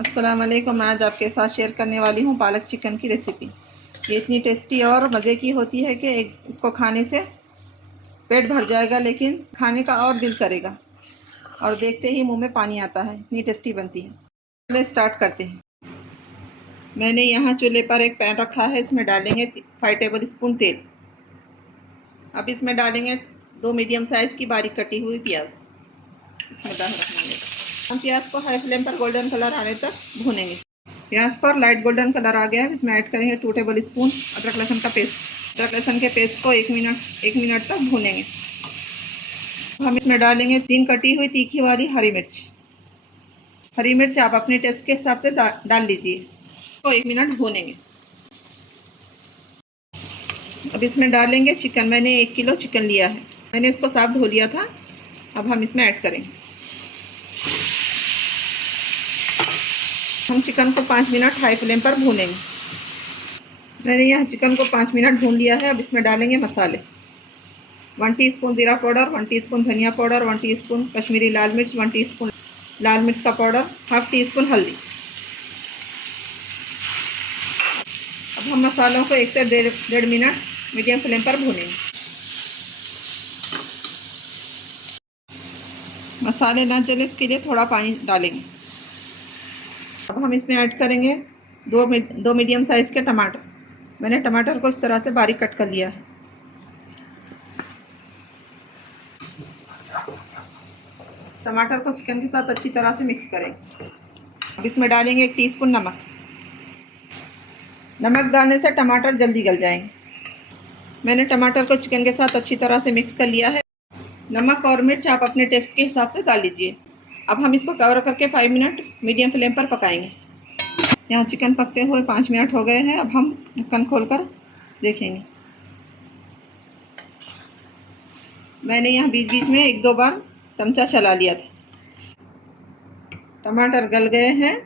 अस्सलाम वालेकुम। मैं आज आपके साथ शेयर करने वाली हूँ पालक चिकन की रेसिपी। ये इतनी टेस्टी और मज़े की होती है कि इसको खाने से पेट भर जाएगा, लेकिन खाने का और दिल करेगा और देखते ही मुंह में पानी आता है, इतनी टेस्टी बनती है। चलिए स्टार्ट करते हैं। मैंने यहाँ चूल्हे पर एक पैन रखा है, इसमें डालेंगे 5 टेबल स्पून तेल। अब इसमें डालेंगे 2 मीडियम साइज़ की बारीक कटी हुई प्याज। इसमें डाल रखेंगे। हम प्याज को हाई फ्लेम पर गोल्डन कलर आने तक भूनेंगे। प्याज पर लाइट गोल्डन कलर आ गया है, इसमें ऐड करेंगे 2 टेबल स्पून अदरक लहसुन का पेस्ट। अदरक लहसुन के पेस्ट को 1 मिनट तक भूनेंगे। हम इसमें डालेंगे 3 कटी हुई तीखी वाली हरी मिर्च। हरी मिर्च आप अपने टेस्ट के हिसाब से डाल लीजिए। तो 1 मिनट भूनेंगे। अब इसमें डालेंगे चिकन। मैंने 1 किलो चिकन लिया है, मैंने इसको साफ धो लिया था। अब हम इसमें ऐड करेंगे। हम चिकन को 5 मिनट हाई फ्लेम पर भूनेंगे। मैंने यहाँ चिकन को 5 मिनट भून लिया है। अब इसमें डालेंगे मसाले। 1 टीस्पून ज़ीरा पाउडर, 1 टीस्पून धनिया पाउडर, 1 टीस्पून कश्मीरी लाल मिर्च, 1 टीस्पून लाल मिर्च का पाउडर, हाफ टी स्पून हल्दी। अब हम मसालों को 1 से डेढ़ मिनट मीडियम फ्लेम पर भूनेंगे। मसाले ना जले इसके लिए थोड़ा पानी डालेंगे। अब हम इसमें ऐड करेंगे 2 मीडियम साइज़ के टमाटर। मैंने टमाटर को इस तरह से बारीक कट कर लिया है। टमाटर को चिकन के साथ अच्छी तरह से मिक्स करें। अब इसमें डालेंगे 1 टीस्पून नमक। नमक डालने से टमाटर जल्दी गल जाएंगे। मैंने टमाटर को चिकन के साथ अच्छी तरह से मिक्स कर लिया है। नमक और मिर्च आप अपने टेस्ट के हिसाब से डाल लीजिए। अब हम इसको कवर करके 5 मिनट मीडियम फ्लेम पर पकाएंगे। यहाँ चिकन पकते हुए 5 मिनट हो गए हैं। अब हम ढक्कन खोलकर देखेंगे। मैंने यहाँ बीच बीच में 1-2 बार चमचा चला लिया था। टमाटर गल गए हैं।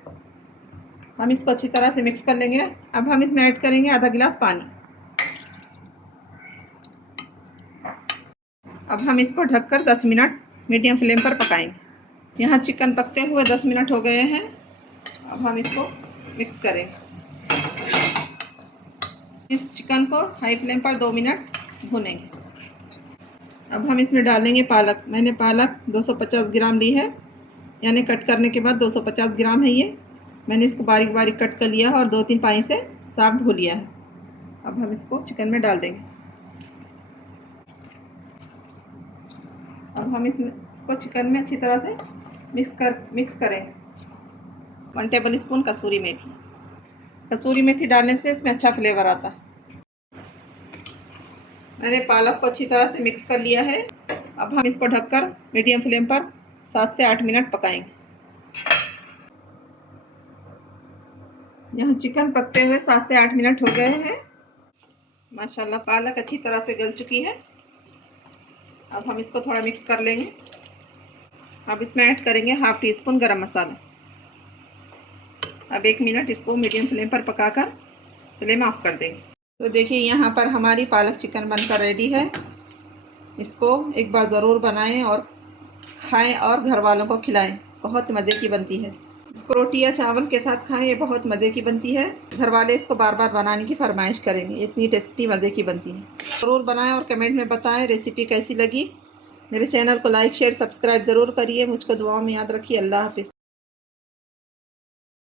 हम इसको अच्छी तरह से मिक्स कर लेंगे। अब हम इसमें ऐड करेंगे आधा गिलास पानी। अब हम इसको ढककर 10 मिनट मीडियम फ्लेम पर पकाएंगे। यहाँ चिकन पकते हुए 10 मिनट हो गए हैं। अब हम इसको मिक्स करेंगे। इस चिकन को हाई फ्लेम पर 2 मिनट भूनेंगे। अब हम इसमें डालेंगे पालक। मैंने पालक 250 ग्राम ली है, यानी कट करने के बाद 250 ग्राम है ये। मैंने इसको बारीक बारीक कट कर लिया है और 2-3 पानी से साफ धो लिया है। अब हम इसको चिकन में डाल देंगे। अब हम इसको चिकन में अच्छी तरह से मिक्स करें। 1 टेबल स्पून कसूरी मेथी। कसूरी मेथी डालने से इसमें अच्छा फ्लेवर आता है। मैंने पालक को अच्छी तरह से मिक्स कर लिया है। अब हम इसको ढककर मीडियम फ्लेम पर 7 से 8 मिनट पकाएंगे। यहाँ चिकन पकते हुए 7 से 8 मिनट हो गए हैं। माशाल्लाह पालक अच्छी तरह से गल चुकी है। अब हम इसको थोड़ा मिक्स कर लेंगे। अब इसमें ऐड करेंगे हाफ टी स्पून गरम मसाला। अब 1 मिनट इसको मीडियम फ्लेम पर पकाकर फ्लेम ऑफ कर देंगे। तो देखिए यहाँ पर हमारी पालक चिकन बनकर रेडी है। इसको एक बार ज़रूर बनाएं और खाएं और घर वालों को खिलाएं। बहुत मज़े की बनती है। इसको रोटी या चावल के साथ खाएं, ये बहुत मज़े की बनती है। घर वाले इसको बार बार बनाने की फरमाइश करेंगे, इतनी टेस्टी मज़े की बनती है। ज़रूर बनाएं और कमेंट में बताएं रेसिपी कैसी लगी। मेरे चैनल को लाइक शेयर सब्सक्राइब ज़रूर करिए। मुझको दुआओं में याद रखिए। अल्लाह हाफिज़।